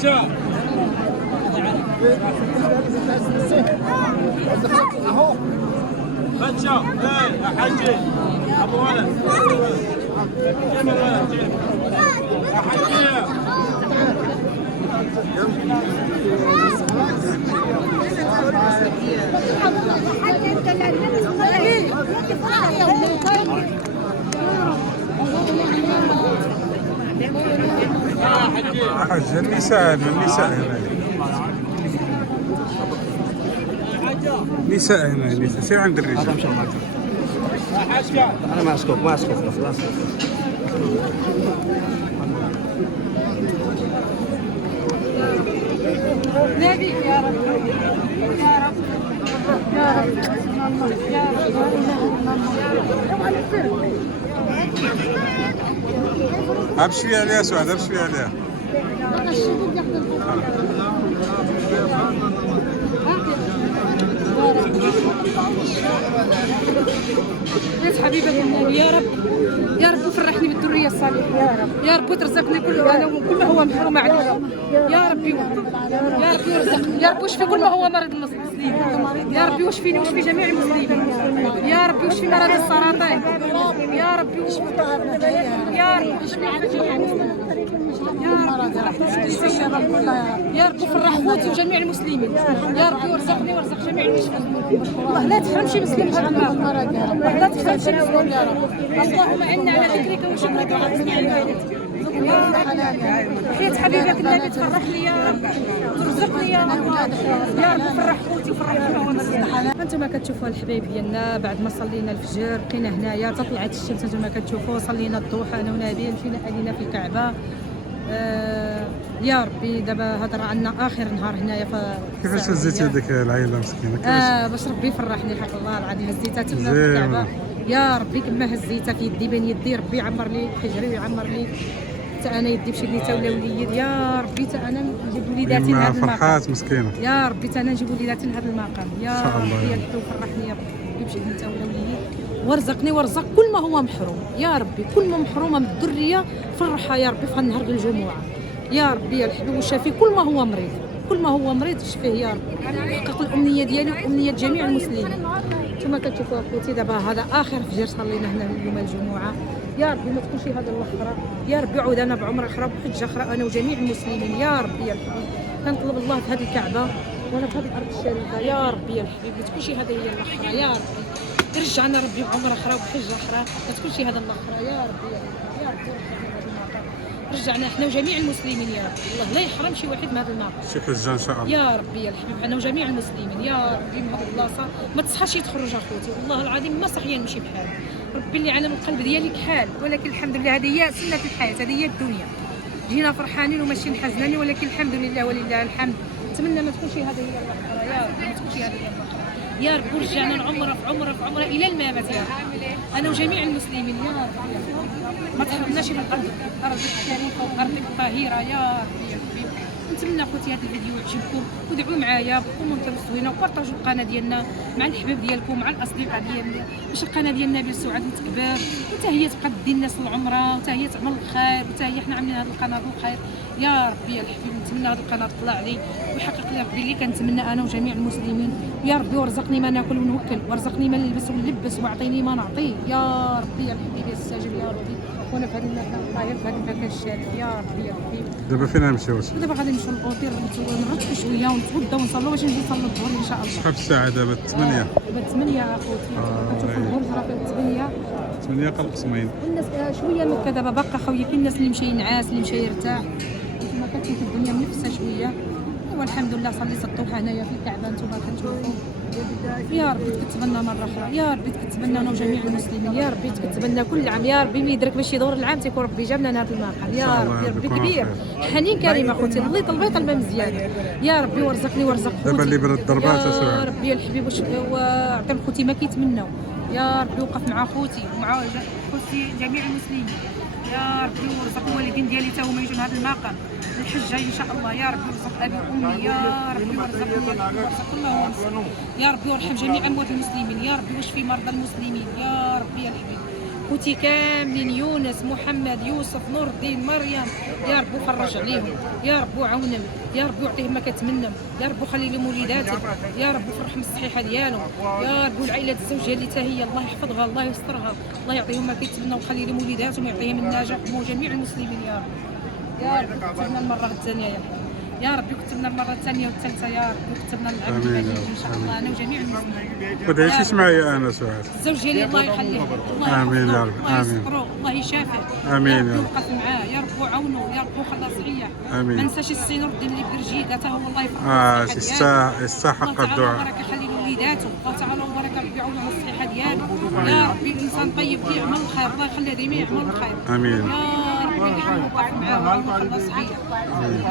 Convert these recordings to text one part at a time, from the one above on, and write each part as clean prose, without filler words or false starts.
فتشة فتشة ايه يا حاجي ابو ولد جيب الولد جيب يا حاجي حاجة النساء هنا نساء هنا نساء سير عند الرجال. انا ماسكوك خلاص نبي يا رب يا رب يا رب يا رب. هب شوية عليها سعاد، هب شوية عليها. يا حبيبة النبي يا رب يا رب فرحني بالذرية الصالحة يا رب يا رب وترزقني كل ما هو محروم عليه يا ربي يا ربي ورزقني يا ربي واشفي كل ما هو مرض المسلمين يا ربي واشفيني واشفي جميع المسلمين يا ربي واشفي مرض السرطان يا ربي يا ربي يا رب فرح خوتي وجميع المسلمين يا ربي وارزقني وارزق جميع المسلمين الله لا تحرمشي مسلم هذا الله لا تحرمشي مسلم يا رب اللهم عنا على ذكرك وشكرك وحسن عبادتك حياة حبيبك النبي تفرح لي يا رب ترزقني يا رب يا رب فرح خوتي وفرح كما انتم كتشوفوا الحبايب ديالنا بعد ما صلينا الفجر بقينا هنايا تطلعت الشمس انتم كتشوفوا صلينا الضحى انا ونبيل مشينا علينا في الكعبه يا ربي دابا هضر عنا اخر نهار هنايا كيفاش هزيتي هذيك العائله مسكينه كيفاش؟ باش ربي يفرحني حق الله العظيم هزيتها تما في الكعبه يا ربي كما هزيتها في يدي بين يدي ربي يعمر لي حجري ويعمر لي حتى انا يدي بشي نيته ولا وليد يا ربي حتى انا نجيب وليداتي لهذا المقام فرحات مسكينه يا ربي حتى انا نجيب وليداتي لهذا المقام يا ربي الله. يا ربي فرحني يا ربي بشي نيته ولا وليد وارزقني وارزق كل ما هو محروم يا ربي كل ما محرومه من الذريه فرحها يا ربي في نهار الجمعه يا ربي يا الحبيب وشافي كل ما هو مريض كل ما هو مريض شفيه يا ربي حقق الامنيه ديالي وامنيه جميع المسلمين كما كتشوفوا اخوتي دابا هذا اخر فجر صلينا هنا يوم الجمعه يا ربي ما تكونش هذا الاخرى يا ربي عود انا بعمره اخرى وحجه اخرى انا وجميع المسلمين يا ربي يا الحبيب كنطلب الله في هذه الكعبه وانا في هذه الارض الشريفه يا ربي يا الحبيب ما تكونش هذه هي الاخرى يا ربي رجعنا ربي بعمره اخرى وحجه اخرى ما تكونش هذا الاخرى يا ربي يا ربي رجعنا احنا وجميع المسلمين يا رب الله لا يحرم شي واحد من هذا الموقف شي حجه ان شاء الله يا ربي يا الحبيب انا وجميع المسلمين يا ربي من هذه البلاصه ما تصحاش يتخرج اخوتي والله العظيم ما صحيه نمشي بحال ربي اللي علم القلب ديالي كحال ولكن الحمد لله هذه هي سنه الحياه هذه هي الدنيا جينا فرحانين وماشيين حزنانين ولكن الحمد لله ولله الحمد نتمنى ما تكونش هذه هي الاخرى يا رب ما تكونش هذه هي الاخرى يا رب ورجعنا العمره في عمره في عمره الى الممات يا رب انا وجميع المسلمين يا رب ما تحرمناش من ارضك الشريفه وارضك الطاهره يا ربي يا حبيبي نتمنى خوتي هذا الفيديو يعجبكم ودعوا معايا بكومونتير زوينه وبارطاجوا القناه ديالنا مع الحباب ديالكم مع الاصدقاء ديالنا باش القناه ديالنا نبيل سعاد تكبر وتا هي تبقى دير الناس للعمره وتا هي تعمل الخير وتا هي حنا عاملين هذه القناه بالخير يا ربي يا الحبيب نتمنى هذه القناه تطلع لي ويحقق لي ربي اللي كنتمنى انا وجميع المسلمين ويا ربي وارزقني ما ناكل ونوكل وارزقني ما نلبس ونلبس واعطيني ما نعطيه يا ربي يا الحبيب استجب يا ربي وانا في هذا المكان الطاهر في هذا المكان الشريف يا ربي يا ربي دابا فين نمشيو؟ دابا غادي نمشيو للاوتيل نرتبوا شويه ونتغداو ونصلوا باش نجي نصلي الظهر ان شاء الله. شحال في الساعه دابا 8 دابا 8 اخوتي كنشوف الظهر راه فيه 8 قلب قسمين الناس شويه مكه دابا باقا خويا كاين الناس اللي مشى ينعس اللي مشى يرتاح كما كتشوف الدنيا منفسه شويه والحمد لله صليت الضحى هنايا في الكعبه انتم كتشوفوا يا ربي تكتبنا مره اخرى يا ربي تكتبنا انا وجميع المسلمين يا ربي تكتبنا كل عام يا ربي ما يدرك باش يدور العام تيكون ربي جاب لنا هذا المقام يا ربي يا ربي كبير حنين كريم اخوتي اللي طلبه مزيان يا ربي وارزقني وارزق خوتي دابا اللي برد الضربات يا ربي يا الحبيب وعطي خوتي ما كيتمناو يا ربي وقف مع خوتي ومع خوتي جميع المسلمين يا ربي وارزق الوالدين ديالي حتى هما يجوا لهذا المقام الحجه ان شاء الله يا ربي وارزق ابي وامي يا ربي وارزق الله يا ربي وارحم جميع اموات المسلمين يا ربي واشفي مرضى المسلمين يا ربي يا الحبيب خوتي كاملين، يونس، محمد، يوسف، نور الدين، مريم، يا رب فرج عليهم، يا رب عاونهم، يا رب يعطيهم ما كتمنوا، يا رب خلي لهم وليداتهم، يا رب فرحهم الصحيحه ديالهم، يا رب والعائله الزوجيه اللي حتى هي الله يحفظها، الله يسترها، الله يعطيهم ما كيتمنوا ويخلي لهم وليداتهم ويعطيهم النجاح وجميع المسلمين يا رب. يا رب كتبنا المره الثانيه يا رب كتبنا المره الثانيه والثالثه يا رب كتبنا العام الجديد ان شاء الله انا وجميع المسلمين. ودعيتيش معايا انا سعاد. الزوج ديالي الله يخليه، الله آمين يا رب. الله آمين. يسترو، الله يشافيه، آمين يا يا رب رب. يوقف معاه، يا رب عاونه، يا رب خلاه صحيح. آمين. ما ننساش السي نور الدين اللي برجيد حتى هو الله يفرحه يستحق الدعاء. الله تعالى يخلي له وليداته، الله تعالى وبارك ربي يعاونه على الصحه ديالو، يا ربي الانسان طيب كيعمل الخير، الله يخليه ديما يعمل الخير. آمين. يا ربي يرحمه ويوقف معاه ويخلاه صحيح.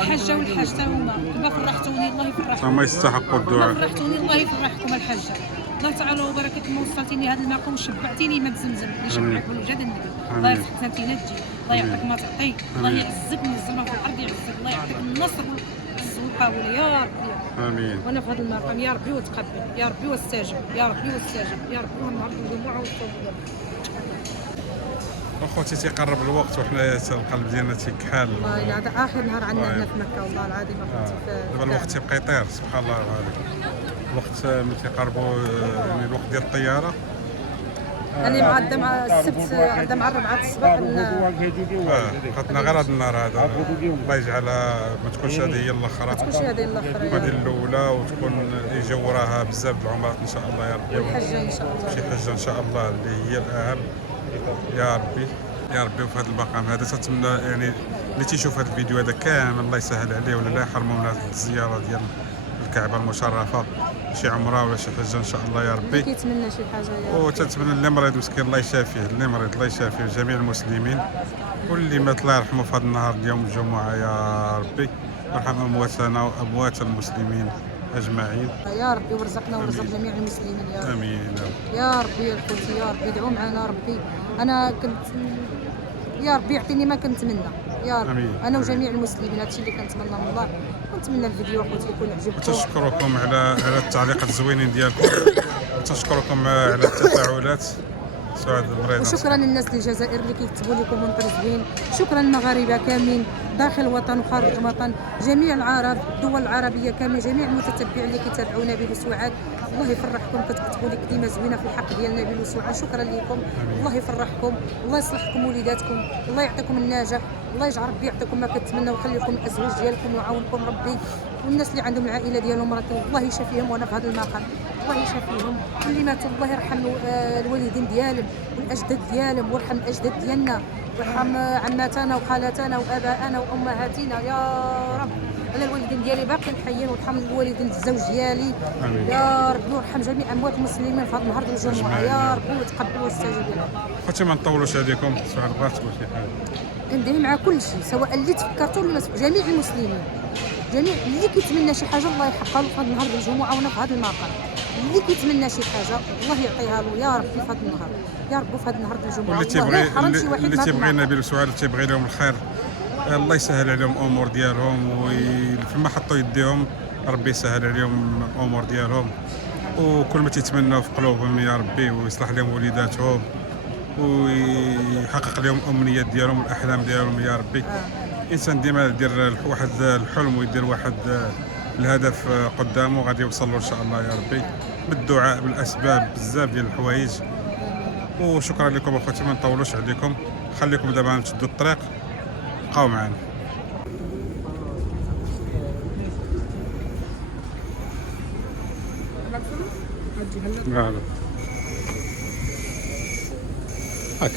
الحجه والحاج تا هما كما فرحتوني الله يفرحكم. هما يستحقوا ما الدعاء. فرحتوني الله يفرحكم الحجه. الله تعالى وبركاته ما وصلتيني هذا المقام وشبعتيني ما تزمزم اللي شبعك بالوجد النبي. الله يرزقك انت نجي، الله يعطيك ما تعطي، الله يعزك من الزلمه في الارض يعزك، الله يعطيك النصر والقوه يا ربي. امين. وانا في هذا المقام يا ربي وتقبل، يا ربي واستجب، يا ربي واستجب، يا ربي ونهار الجمعه والصبر. اخوتي تيقرب الوقت وحنا القلب ديالنا تيكحال. والله الا هذا اخر نهار عندنا هنا في مكه والله العظيم. دابا الوقت تيبقى يطير سبحان الله العظيم. الوقت ملي تيقربوا يعني الوقت ديال الطياره. انا معدة مع السبت عندها مع 4 الصباح. بقاتنا غير هذا النهار هذا، الله يجعلها ما تكونش هذه هي الاخرى، ما تكونش هذه الاخرى، هذه الاولى، وتكون يجي وراها بزاف د العمرات ان شاء الله يا ربي. الحجه ان شاء الله، شي حجه ان شاء الله اللي هي الاهم يا ربي يا ربي. وفي هذا المقام هذا تتمنى يعني اللي تيشوف هذا الفيديو هذا كامل الله يسهل عليه ولا لا يحرموا من هذه الزياره ديال الكعبه المشرفه، شي عمره ولا شي حجه ان شاء الله يا ربي. كيتمنى شي حاجه يا وتتمنى اللي مريض مسكين الله يشافيه، اللي مريض الله يشافيه جميع المسلمين، واللي مات الله يرحمه في هذا النهار يوم الجمعه يا ربي، ويرحم امواتنا واموات المسلمين اجمعين يا ربي. ورزقنا ورزق جميع المسلمين يا رب. امين يا ربي يا خوتي، يا ربي ادعوا معنا ربي. انا كنت يا ربي يعطيني ما كنتمنى يا رب. أمين. انا وجميع المسلمين هادشي اللي كنتمنى من الله. ونتمنى الفيديو خوتي يكون عجبكم. تشكركم على التعليقات الزوينين ديالكم، تشكركم على التفاعلات. سعاد المريض. وشكرا للناس الجزائر اللي كيكتبوا لي كومنتر زوين. شكرا المغاربه كاملين داخل الوطن وخارج الوطن، جميع العرب، الدول العربيه كاملين، جميع المتتبعين اللي كيتابعوا نبيل وسعاد. الله يفرحكم، كتكتبوا لي كلمه زوينه في الحق ديال نبيل وسعاد. شكرا لكم، الله يفرحكم، الله يصلحكم وليداتكم، الله يعطيكم النجاح، الله يجعل ربي يعطيكم ما كتمنوا ويخليكم الازواج ديالكم ويعاونكم ربي. والناس اللي عندهم العائله ديالهم راه الله يشافيهم، وانا في هذا المقام الله يشافيهم. واللي ماتوا الله يرحم الوالدين ديالهم والاجداد ديالهم، ويرحم الاجداد ديالنا، ويرحم عماتنا وخالاتنا وابائنا وامهاتنا يا رب. انا الوالدين ديالي باقيين حيين، ويرحم الوالدين الزوج ديالي يا ربي، ويرحم جميع اموات المسلمين في هذا النهار ديال الجمعه يا ربي، وتقبل واستجب يا رب. خوتي ما نطولوش عليكم، سعاد بغات تقول شي حاجه. كندعي مع كل شيء، سواء اللي تفكرتوا ولا جميع المسلمين، جميع اللي كيتمنى شي حاجه الله يحققها له في هذا النهار ديال الجمعه وانا في هذا المقام. اللي كيتمنى شي حاجه الله يعطيها له يا ربي في هذا النهار، يا ربي في هذا النهار ديال الجمعه. واللي تيبغي نبيل وسعاد تيبغي لهم الخير، الله يسهل عليهم الامور ديالهم، وفيما حطوا يديهم ربي يسهل عليهم الامور ديالهم، وكل ما تيتمنوا في قلوبهم يا ربي، ويصلح لهم وليداتهم ويحقق لهم الامنيات ديالهم والاحلام ديالهم يا ربي. الانسان ديما يدير واحد الحلم ويدير واحد الهدف قدامه غادي يوصل له ان شاء الله يا ربي، بالدعاء بالاسباب بزاف ديال الحوايج. وشكرا لكم اخوتي، ما نطولوش عليكم، خليكم دابا نشدوا الطريق، بقاو معنا.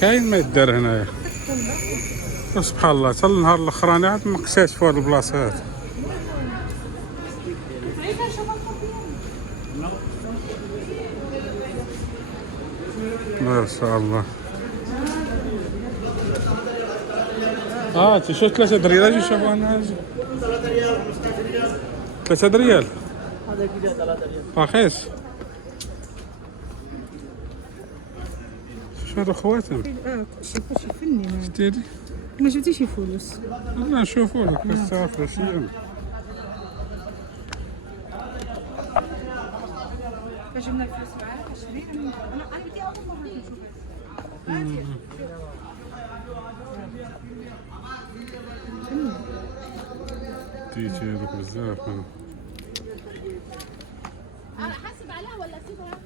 كاين ما يدار هنايا سبحان الله، حتى النهار الاخراني عاد ما اكتشفوا هاد البلاصه هاد. ما شاء الله. تشوف 3 دريال اجي شوفوا انا هاجي 3 دريال هذا كذا 3 ريال رخيص. شوف هذا خواتم شي فني شتيلي ما جبتيش شي فلوس. لا نشوفوا لك بس تعرف شي جبنا الفلوس معاك 20 انا بدي اول مره نشوفها. ديتي هذوك بزاف منهم. احاسب عليها ولا اسيبها؟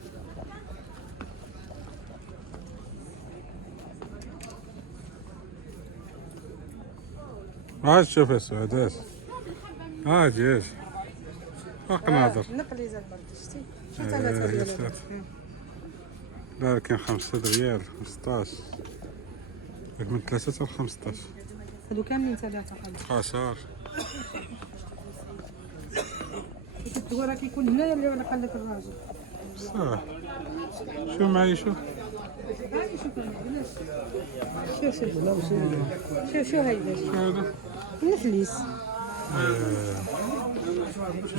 عاد شوف يا سعاد عادي اجي حق ناظر. نقلي زاد برد شتي شو يا ثلاثة ديال ساتر. لا كاين 5 ريال 15 ياك من 3 حتى ل 15 هادو كاملين ثلاثة خلاص. خسار. الدواء راه كيكون هنايا اللي انا قال لك الراجل. صح شو معي شو هاني شوف انا علاش شوف هايدا شو هذا النفليس.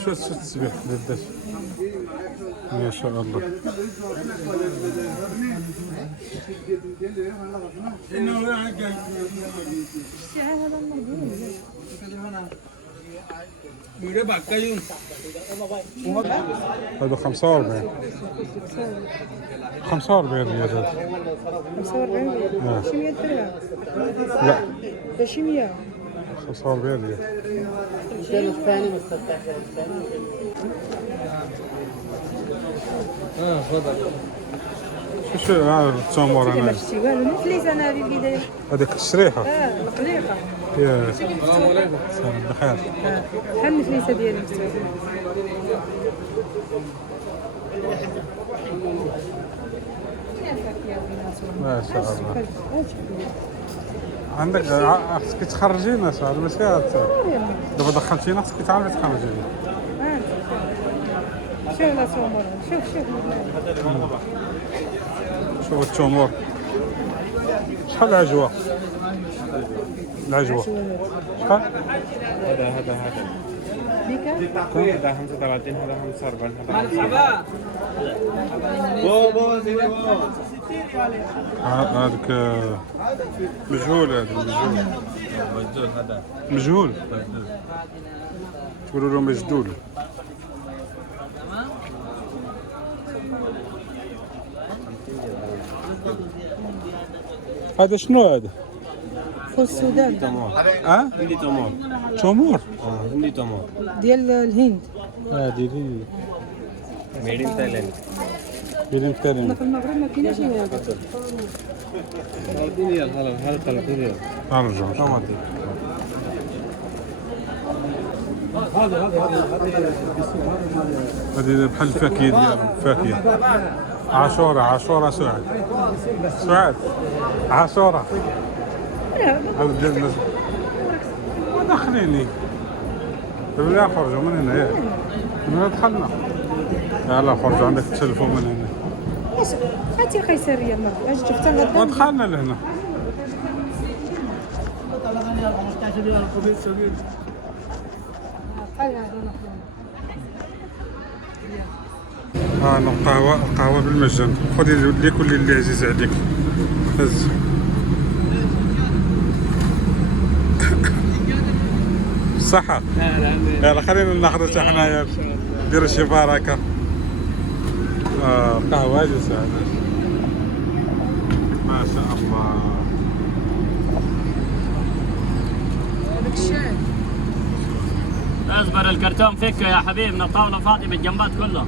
شو التسبيح للدش ما شاء الله. شتي هذا الموضوع هذا 45 45 ريال هذا. 45 آه. شي 100 درهم لا شي 100 45 ريال. شو التمر ما انا شتي والو النفليس انا هذه اللي داير هذيك الشريحه القليقة يا السلام عليكم بخير. بحال النفليسة ديالي مفتوحة. ما شاء الله عندك خصك تخرجينا صاحبي ماشي دابا دخلتينا خصك تعرفي تخرجينا. شوف لا صومر شوف شوف التمور شحال العجوه شحال هذا بيكا هذا 35 هذا 45 هذا هذاك مجهول هذا مجهول تقولوا له مجدول. هذا شنو هذا؟ فوز السودان عندي تمور تمور عندي تمور ديال الهند. هذه اللي ميد ان تايلاند بين حنا الكلمة في المغرب ما كاينش هذا. 30 ريال هذا 30 ريال ارجع طماطم هذه بحال الفاكهة ديال الفاكهة. عاشورة سعاد عاشورة هذا ديال الناس داخليني لا خرجوا من هنا ياك من هنا دخلنا يلا خرجوا عندك التلفون من هنا واش هاتي قيصريه ما اش شفت غدا ودخلنا لهنا. القهوة بالمجان. خذي اللي كل اللي عزيز عليك هز. صحة يلا خلينا ناخذ حتى حنايا نديروا شي بركة. قهوة هذه ساعة ما شاء الله. هذاك الشاي اصبر الكرتون فكه يا حبيبنا الطاوله فاضيه بالجنبات كلها.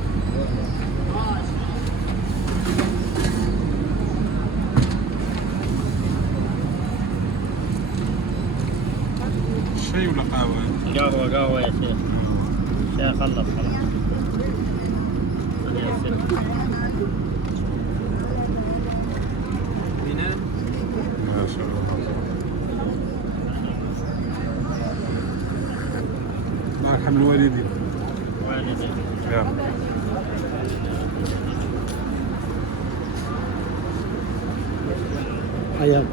شاي ولا قهوة؟ قهوه يا شيخ. شيخ خلص خلاص. يا سيدي. ما شاء الله. الله يرحم الوالدين. والدي. يلا حياك.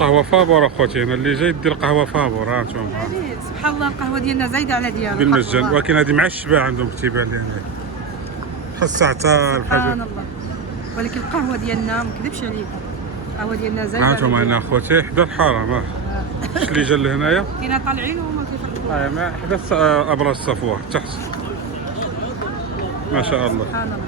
قهوة فابور اخوتي. انا اللي جاي دير قهوة فابور. ها انتم هذه سبحان الله القهوه ديالنا زايده على ديالها بالمجان. ولكن هذه مع الشبع عندهم كتيبان لي هنا خاصها حتى سبحان الحاجة. الله. ولكن القهوه ديالنا ما نكذبش عليكم القهوه ديالنا زايده ها على انتم هنا ديالها. اخوتي حدا الحرم. اش اللي جا لهنايا كاينه طالعين وهما كيفرقوا. ما حدا ابراج صفوة تحت ما شاء الله. سبحان الله.